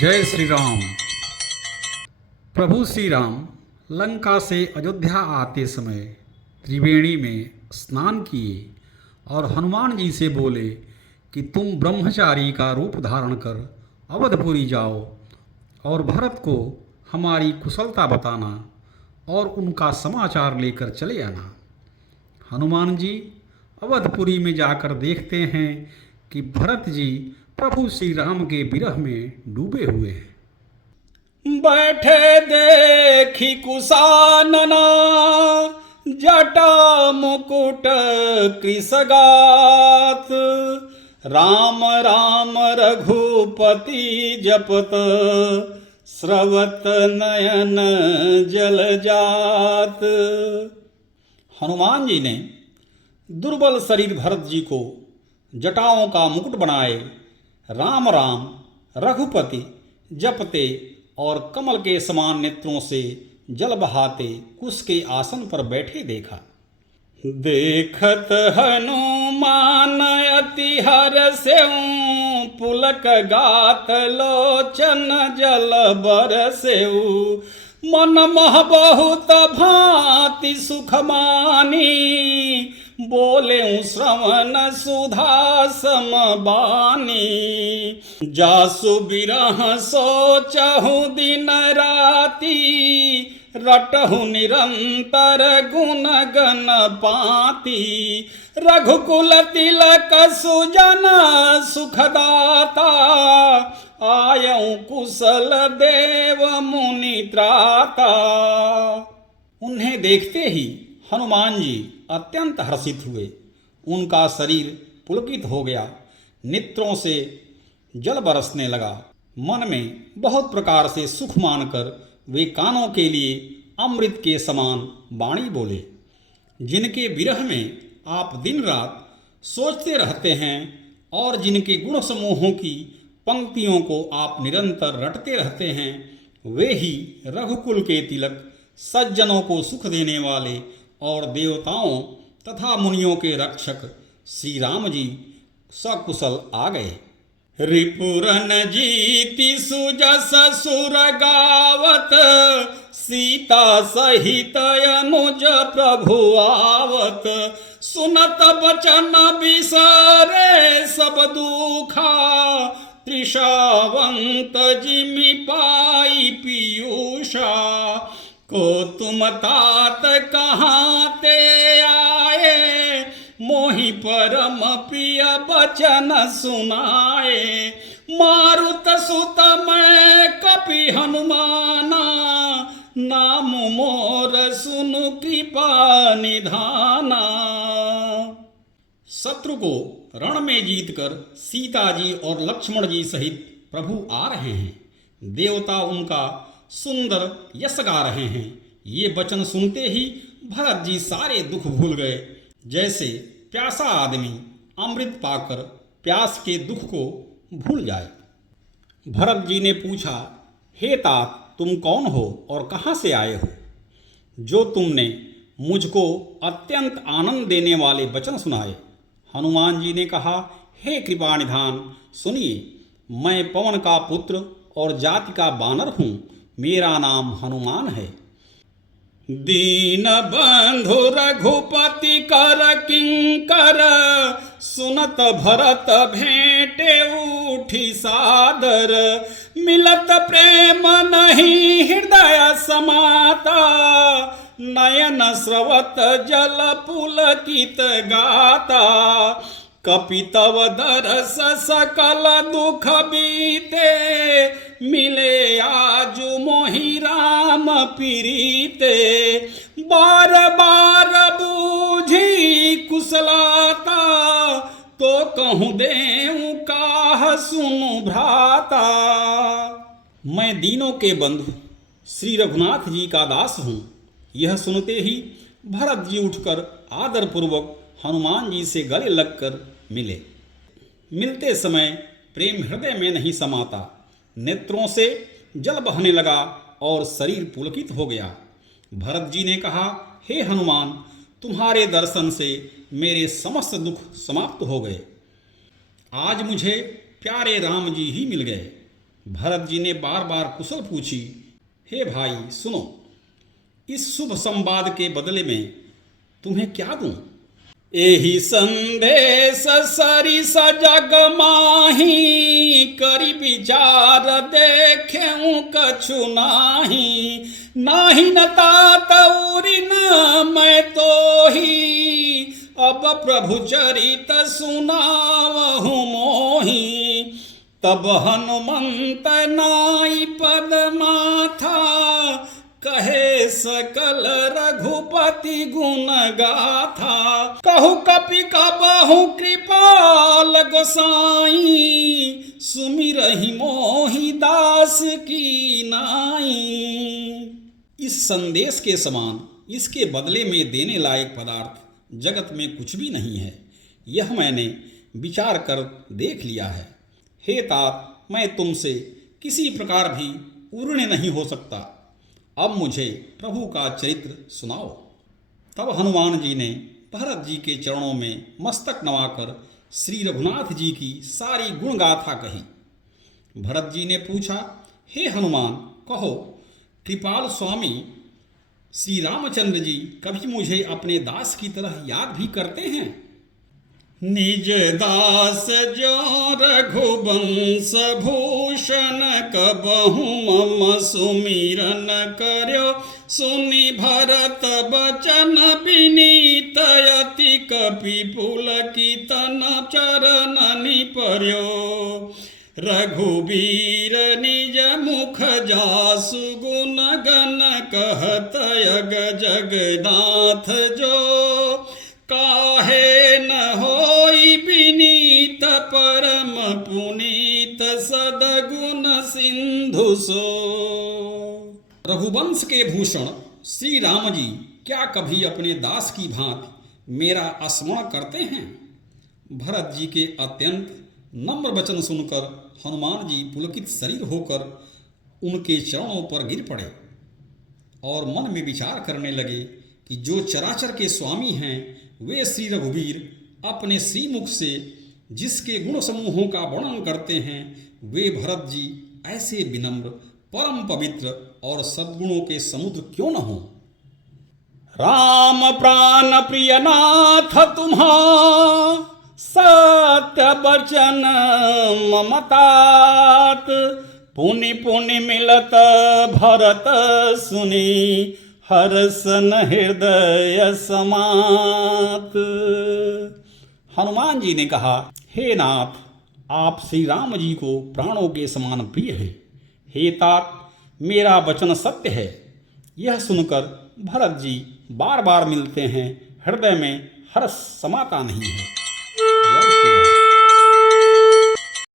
जय श्री राम। प्रभु श्री राम लंका से अयोध्या आते समय त्रिवेणी में स्नान किए और हनुमान जी से बोले कि तुम ब्रह्मचारी का रूप धारण कर अवधपुरी जाओ और भरत को हमारी कुशलता बताना और उनका समाचार लेकर चले आना। हनुमान जी अवधपुरी में जाकर देखते हैं कि भरत जी प्रभु श्री राम के विरह में डूबे हुए हैं। बैठे देखी कुशानना जटा मुकुट कृसगात, राम राम रघुपति जपत स्रवत नयन जल जात। हनुमान जी ने दुर्बल शरीर भरत जी को जटाओं का मुकुट बनाए राम राम रघुपति जपते और कमल के समान नेत्रों से जल बहाते कुश के आसन पर बैठे देखा। देखत हनुमान अति हर्षेउ, पुलक गात लोचन जल बरसेउ, मन मह बहुत भांति सुख मानी, बोले श्रवण सुधा समबानी। जासु बिरह सोचहु दिन राति, रटहु निरंतर गुण गण पाती। रघुकुल तिलक सुजन सुखदाता, आयऊ कुशल देव मुनि त्राता। उन्हें देखते ही हनुमान जी अत्यंत हर्षित हुए। उनका शरीर पुलकित हो गया, नेत्रों से जल बरसने लगा। मन में बहुत प्रकार से सुख मानकर वे कानों के लिए अमृत के समान वाणी बोले। जिनके विरह में आप दिन रात सोचते रहते हैं और जिनके गुण समूहों की पंक्तियों को आप निरंतर रटते रहते हैं, वे ही रघुकुल के तिलक, सज्जनों को सुख देने वाले और देवताओं तथा मुनियों के रक्षक श्री राम जी सकुशल आ गए। रिपुरन जीति सुजस सुर गावत, सीता सहित अनुज प्रभु आवत। सुनत बचन बिसरे सब दुखा, त्रिषावंत जिमि पाई पीयूषा। को तुम तात कहाँ ते आए, मोहि परम प्रिय बचन सुनाए। मारुत सुत मैं कपि हनुमाना, नाम मोर सुनु कृपा निधाना। शत्रु को रण में जीतकर सीता जी और लक्ष्मण जी सहित प्रभु आ रहे हैं। देवता उनका सुंदर यश गा रहे हैं। ये वचन सुनते ही भरत जी सारे दुख भूल गए, जैसे प्यासा आदमी अमृत पाकर प्यास के दुख को भूल जाए। भरत जी ने पूछा, हे तात, तुम कौन हो और कहाँ से आए हो? जो तुमने मुझको अत्यंत आनंद देने वाले वचन सुनाए। हनुमान जी ने कहा, हे कृपा निधान, सुनिए, मैं पवन का पुत्र और जाति का बानर हूँ। मेरा नाम हनुमान है। दीन बंधु रघुपति कर किंकर, सुनत भरत भेंटे उठी सादर। मिलत प्रेम नहीं हृदय समाता, नयन स्रवत जल पुलकित गाता। कपितव दरस सकल दुख बीते, मिले आजु मोहि राम पीरीते। बार बार बूझी कुशलाता, तो कहूँ देऊँ काह सुनु भ्राता। मैं दीनों के बंधु श्री रघुनाथ जी का दास हूँ। यह सुनते ही भरत जी उठकर आदरपूर्वक हनुमान जी से गले लगकर मिले। मिलते समय प्रेम हृदय में नहीं समाता, नेत्रों से जल बहने लगा और शरीर पुलकित हो गया। भरत जी ने कहा, हे हनुमान, तुम्हारे दर्शन से मेरे समस्त दुख समाप्त हो गए। आज मुझे प्यारे राम जी ही मिल गए। भरत जी ने बार बार कुशल पूछी। हे भाई सुनो, इस शुभ संवाद के बदले में तुम्हें क्या दूं? एही संदेश सरिस जग माही, करी विचार देखें कछु नाही। नाही न तात उरी न मैं तो ही, अब प्रभु चरित सुनावहु मोही। तब हनुमंत नाई पद माथा, कहे सकल रघुपति गुण गाथा। कहु कपि कबहु कृपाल गोसाई, सुमिरहि मोहि दास की नाई। इस संदेश के समान इसके बदले में देने लायक पदार्थ जगत में कुछ भी नहीं है, यह मैंने विचार कर देख लिया है। हे तात, मैं तुमसे किसी प्रकार भी उर्ण नहीं हो सकता। अब मुझे प्रभु का चरित्र सुनाओ। तब हनुमान जी ने भरत जी के चरणों में मस्तक नवाकर श्री रघुनाथ जी की सारी गुणगाथा कही। भरत जी ने पूछा, हे हनुमान, कहो कृपाल स्वामी श्री रामचंद्र जी कभी मुझे अपने दास की तरह याद भी करते हैं? निज दास जो रघुवंश भूषण, कबहु मम सुमिरन कर्यो। सुनि भरत बचन विनीत, अति कपि पुलकितन चरणनि पर्यो। रघुबीर निज मुख जासु गुण गण, कहत अग जगन्नाथ जो। काहे न होई विनीत, परम पुनीत सदगुण सिंधु सो। रघुवंश के भूषण श्री राम जी क्या कभी अपने दास की भांति मेरा स्मरण करते हैं? भरत जी के अत्यंत नम्र वचन सुनकर हनुमान जी पुलकित शरीर होकर उनके चरणों पर गिर पड़े और मन में विचार करने लगे कि जो चराचर के स्वामी हैं वे श्री रघुवीर अपने श्रीमुख से जिसके गुण समूहों का वर्णन करते हैं, वे भरत जी ऐसे विनम्र, परम पवित्र और सद्गुणों के समुद्र क्यों न हो। राम प्राण प्रिय नाथ तुम्हा, सत्य वचन ममतात। पुनि पुनि मिलत भरत सुनी, हर्षन हृदय समात। हनुमान जी ने कहा, हे नाथ, आप श्री राम जी को प्राणों के समान प्रिय हैं। हे तात, मेरा वचन सत्य है। यह सुनकर भरत जी बार बार मिलते हैं, हृदय में हर्ष समाता नहीं है। जय श्री राम।